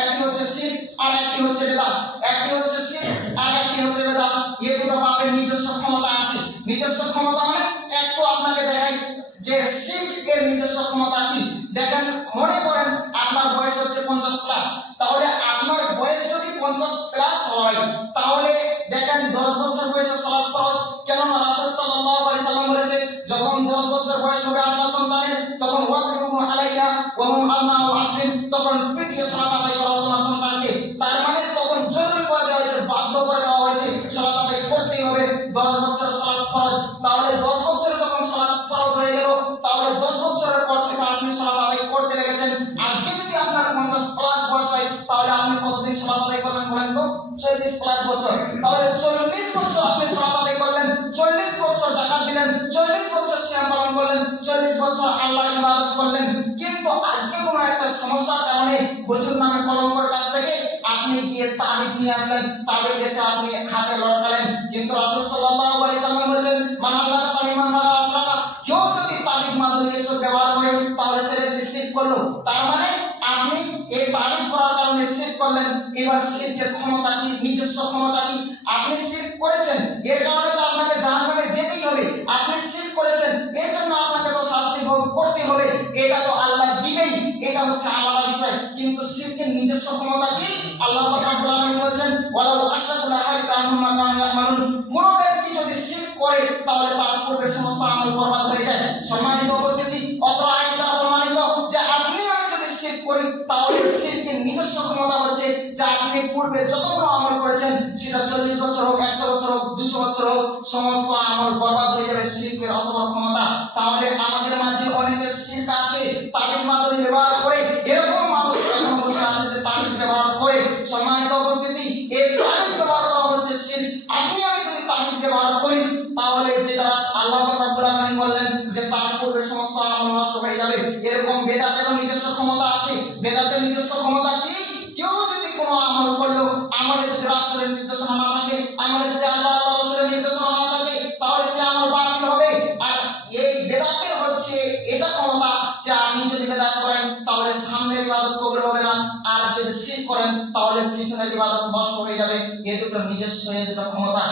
একটি হচ্ছে শিরক আর একটি হচ্ছে বেদাত। একটি হচ্ছে শিরক আর একটি হচ্ছে বেদাত। এই দুটো পাপের নিজস্ব ক্ষমতা আছে। নিজস্ব ক্ষমতা মানে একটু আপনাকে দেখাই যে শিরক এর নিজস্ব ক্ষমতা কি। দেখেন, মনে করেন আপনার বয়স হচ্ছে 50 প্লাস, তাহলে আপনার বয়স যদি 50 প্লাস হয় তাহলে দেখেন 10 বছর বয়সে সালাত ফরজ। কেননা রাসূল সাল্লাল্লাহু আলাইহি সাল্লাম বলেছে, যখন 10 বছর বয়স হবে আপনার সন্তানের, তখন ওয়াজিবুহু আলাইকা ওয়া হুম আবনাউ আসরিন, তখন পিটিয়ে সালাত আদায় করা তোমার সন্তানকে। তার মানে তখন জরুরি করে দেওয়া হয়েছে, বাধ্য করে দেওয়া হয়েছে, সালাত আদায় করতেই হবে। 10 বছর সালাত ফরজ, তাহলে 10 বছরে তখন সালাত ফরজ হয়ে গেল। তাহলে 10 বছরের পর থেকে আপনি সালাত আদায় করতে লেগেছেন। আজকে যদি আপনার 50 প্লাস বয়স হয় তাহলে আপনি কতদিন সালাত আদায় করবেন বলেন তো? 40 প্লাস বছর। তাহলে 40 বছর আপনি সালাত আদায় করলেন, 40 বছর যাকাত দিলেন, 40 বছর সিয়াম পালন করলেন, 40 বছর আল্লাহর ইবাদত করলেন। কিন্তু আজকে কোনো একটা সমস্যার কারণে হুজুর নামে কলঙ্কের কাছ থেকে আপনি গিয়ে তাবিজ নিয়ে আসলেন, তাবিজ এসে আপনি হাতে লটকালেন। কিন্তু রাসূল সাল্লাল্লাহু আলাইহি সাল্লাম বলেছেন, মান আল্লাহা তামিমান ফাকা আসরাকা, কেউ যদি তাবিজ মাদুলি এসব ব্যবহার করে তাহলে সে শিরক করলো। তার মানে আপনি এই তাবিজ করার কারণে শিরক করলেন। এবার শিরকের ক্ষমতা কি, নিজস্ব ক্ষমতা কি? আপনি শিরক করেছেন, এর কারণে তো আপনাকে জাহান্নামে যেতেই হবে। আপনি শিরক করেছেন, এর জন্য আপনাকে তো শাস্তি ভোগ করতে হবে। এটা তো আল্লাহ দিবেই, এটা হচ্ছে আলাদা বিষয়। কিন্তু শিরকের নিজস্ব ক্ষমতা কি? আল্লাহ পাক রব্বুল আলামিন বলেছেন, ওয়ালাউ আশরাকু লাহাবিতা আনহুম মা কানু ইয়ামালুন। কোন ব্যক্তি যদি শিরক করে তাহলে তার পূর্বের সমস্ত আমল বরবাদ হয়ে যায়। সম্মানিত উপস্থিতি, অত্র আয়াত দ্বারা প্রমাণিত যে আপনি আমি যদি শিরক করি তাহলে শিরকের নিজস্ব ক্ষমতা হচ্ছে যে আপনি পূর্বে যতগুলো আমল করেছেন, সেটা 40 বছর হোক, 100 বছর হোক, 200 বছর হোক, সমস্ত আমল বরবাদ হয়ে যাবে। শিরকের অত বড় ক্ষমতা। তাহলে আমাদের মাঝে অনেকের শিরক আছে, তাবিজ মাদুলি ব্যবহার করে। এরকম মানুষ এখনো বসে আছে যে তাবিজ ব্যবহার করে। সম্মানিত উপস্থিতি, এই তাবিজ ব্যবহার করা হচ্ছে শিরক। আপনি আমি যদি তাবিজ ব্যবহার করি তাহলে যেটা আল্লাহ পাক রব্বুল আলামিন বললেন যে তার পূর্বে সমস্ত আমল নষ্ট হয়ে যাবে। এরকম বেদাতেরও নিজস্ব ক্ষমতা আছে। বেদাতের নিজস্ব ক্ষমতা কি? কেউ যদি কোনো আমল করলো, আমলে যদি রাসূলের নির্দেশনা না থাকে, আমলে যদি আল্লাহ রাসূলের নির্দেশনা না থাকে, তাহলে সে আমল বাতিল হবে। আর এই বেদাতের হচ্ছে এটা ক্ষমতা যে আপনি যদি বেদাত করেন তাহলে সামনের ইবাদত কবুল হবে না, আর যদি শিরক করেন তাহলে পিছনের ইবাদত নষ্ট হয়ে যাবে। এই দুটো নিজস্ব ক্ষমতা।